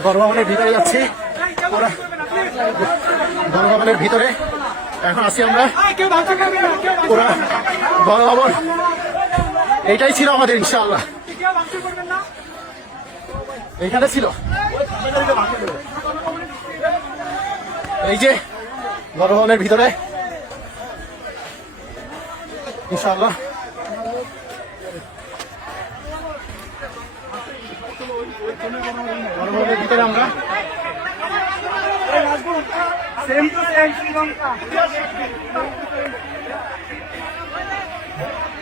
গণভবনের ভিতরে যাচ্ছি। ওরা গণভবনের ভিতরে। এখন আছি আমরা। ওরা গণভবন এইটাই ছিল আমাদের, ইনশাআল্লাহ। এইখানে ছিল। এই যে গণভবনের ভিতরে। ইনশাআল্লাহ। ভিতরে আমরা। সেম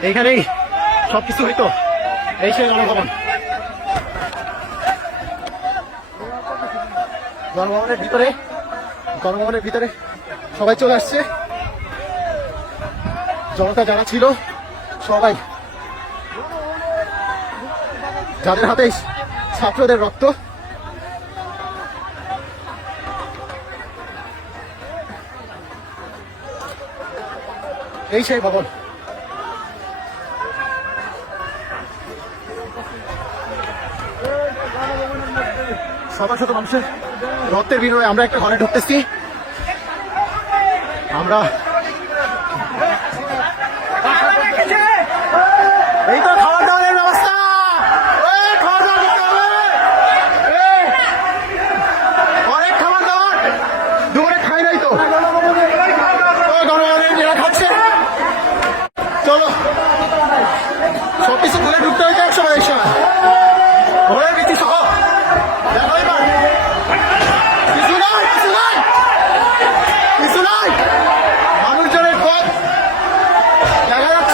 এইখানেই সবকিছু হইতো। এই সেই গণভবন গণভবনের ভিতরে গণভবনের ভিতরে সবাই চলে আসছে। জনতা যারা ছিল, সবাই যাদের হাতে ছাত্রদের রক্ত এই সেই ভবন। সবার শত মানুষের রক্তের বিনিময়ে আমরা একটা ঘরে ঢুকতেছি। আমরা এই তো খাবার দাবারের ব্যবস্থা এই, খাবার দাবার করতে হবে। এই, অনেক খাবার দাবার দুপুরে খাই নাই তো ওই গণভবনের এরা খাচ্ছে চলো সব কিছু খুলে ঢুকতে হইতে একসময় একসময় ঘরের ভিত্তি সহ দেখো এবার কিছু নাই কিছু নাই কিছু নাই মানুষজনের পথ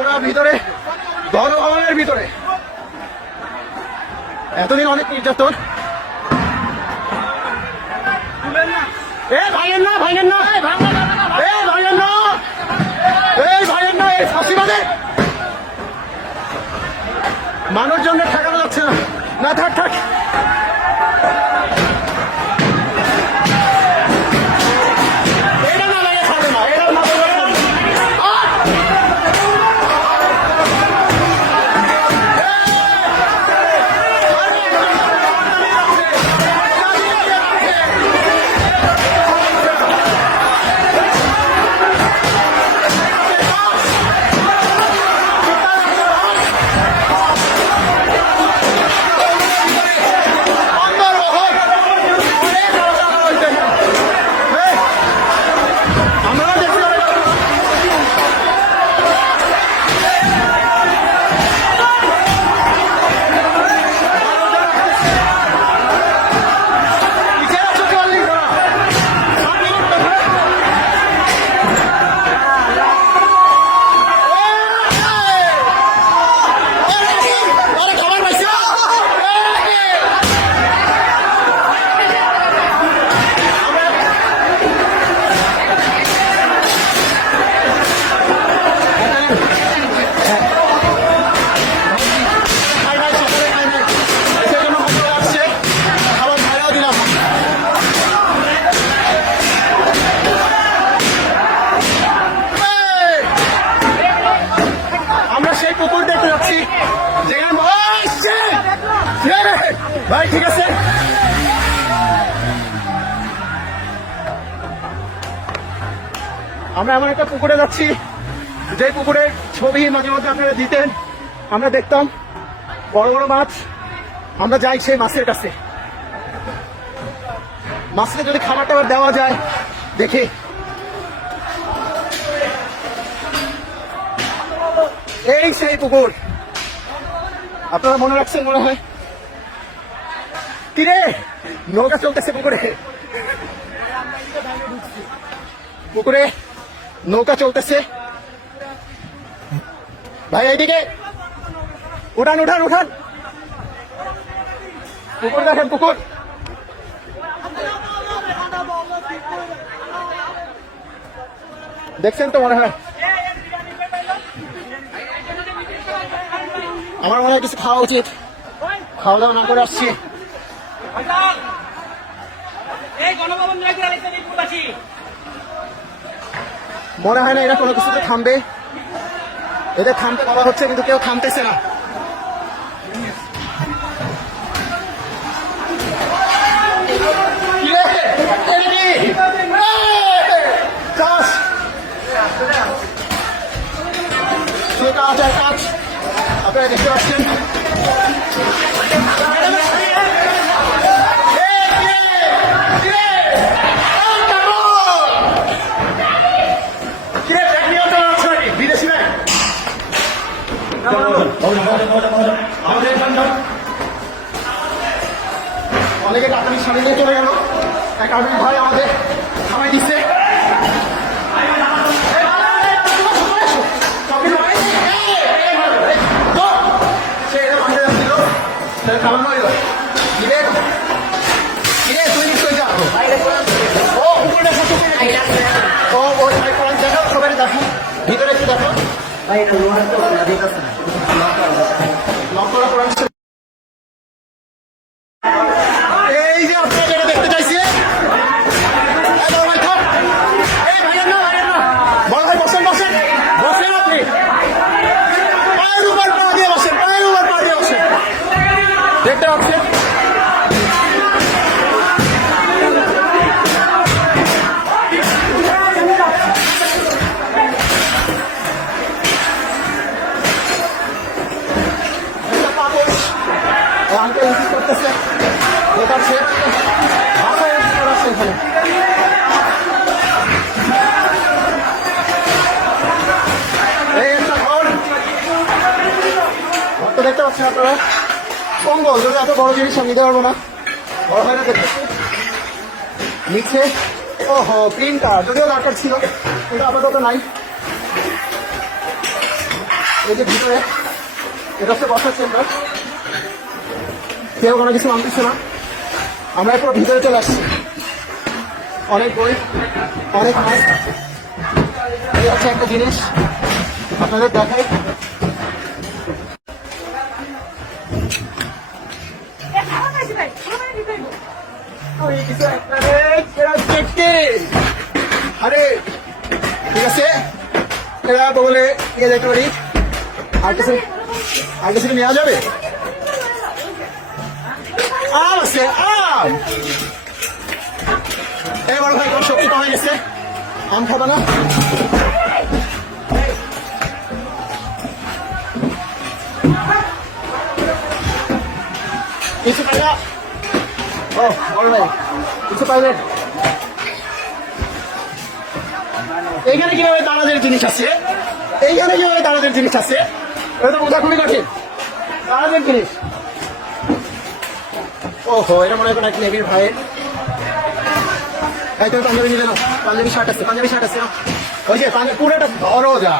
ওরা ভিতরে গণভবনের ভিতরে। এতদিন অনেক নির্যাতন। এ মানুষজনের ঠেকানো যাচ্ছে না থাক থাক। ভাই, ঠিক আছে? আমরা এমন একটা পুকুরে যাচ্ছি যে পুকুরের ছবি মাঝে মধ্যে আপনারা দিতেন, আমরা দেখতাম, বড় বড় মাছ, আমরা যাই সেই মাছের কাছে। মাছকে যদি খাবার টাবার দেওয়া যায়, দেখি। এই সেই পুকুর। আপনারা মনে রাখছেন মনে হয়? কিরে? নৌকা চলতেছে পুকুরে। পুকুরে নৌকা চলতেছে। ভাই, এইদিকে। উঠান উঠান উঠান। পুকুর দেখেন, পুকুর। দেখছেন তো মনে হয়? আমার মনে হয় কিছু খাওয়া উচিত। খাওয়া দাওয়া না করে আসছি। মনে হয় না এরা কোনো কিছুতে থামবে। এদের থামতে বলা হচ্ছে, কিন্তু কেউ থামতেছে না। আপনারা দেখতে পাচ্ছেন? আমাদের এখানকার অনেকে টাকানি সামনে নিয়ে চলে গেল এক আর্মি ভাই আমাদের থামাই দিচ্ছে ও ও ভাই কোরআন দেখো সবাই দেখো ভিতরে একটু দেখো লক করা কোরআন শরীফ। পাচ্ছেন আপনারা? পঙ্গল যদি এত বড় জিনিস আমি নিতে পারব না। বড় হয় না দেখতেছি নিচে? ওহো প্রিন্টার যদিও দরকার ছিল এটা আপাতত নাই। এই যে ভিতরে, এটা হচ্ছে বসার চেম্বার। কেউ কোনো কিছু মানতেছে না। আমরা এরপর ভিতরে চলে আসছি। অনেক বই, অনেক মাছ। এই হচ্ছে একটা জিনিস। আপনাদের দেখাই। আরে, ঠিক আছে। এরা বলে ইয়ে দেখতে পারি। আর কিছু আর কিছু কি নেওয়া যাবে? আম আছে, আম। এই বড় ভাই কোন শক্তি কমে গেছে। আম খাবে না? কিছু পাইলা? ও, বড় ভাই, কিছু পাইলেন? এইখানে কীভাবে দানাদের জিনিস আছে? এইখানে কীভাবে দানাদের জিনিস আছে? এটা তো বোঝা খুবই কঠিন দানাদের জিনিস। ওহো, এটা মনে হয় কোনো এক নেভির ভাইয়ের এই তুমি পাঞ্জাবি নিলে না পাঞ্জাবি শার্ট আছে, পাঞ্জাবি শার্ট আছে? ওই যে পুরোটা ধরো যা।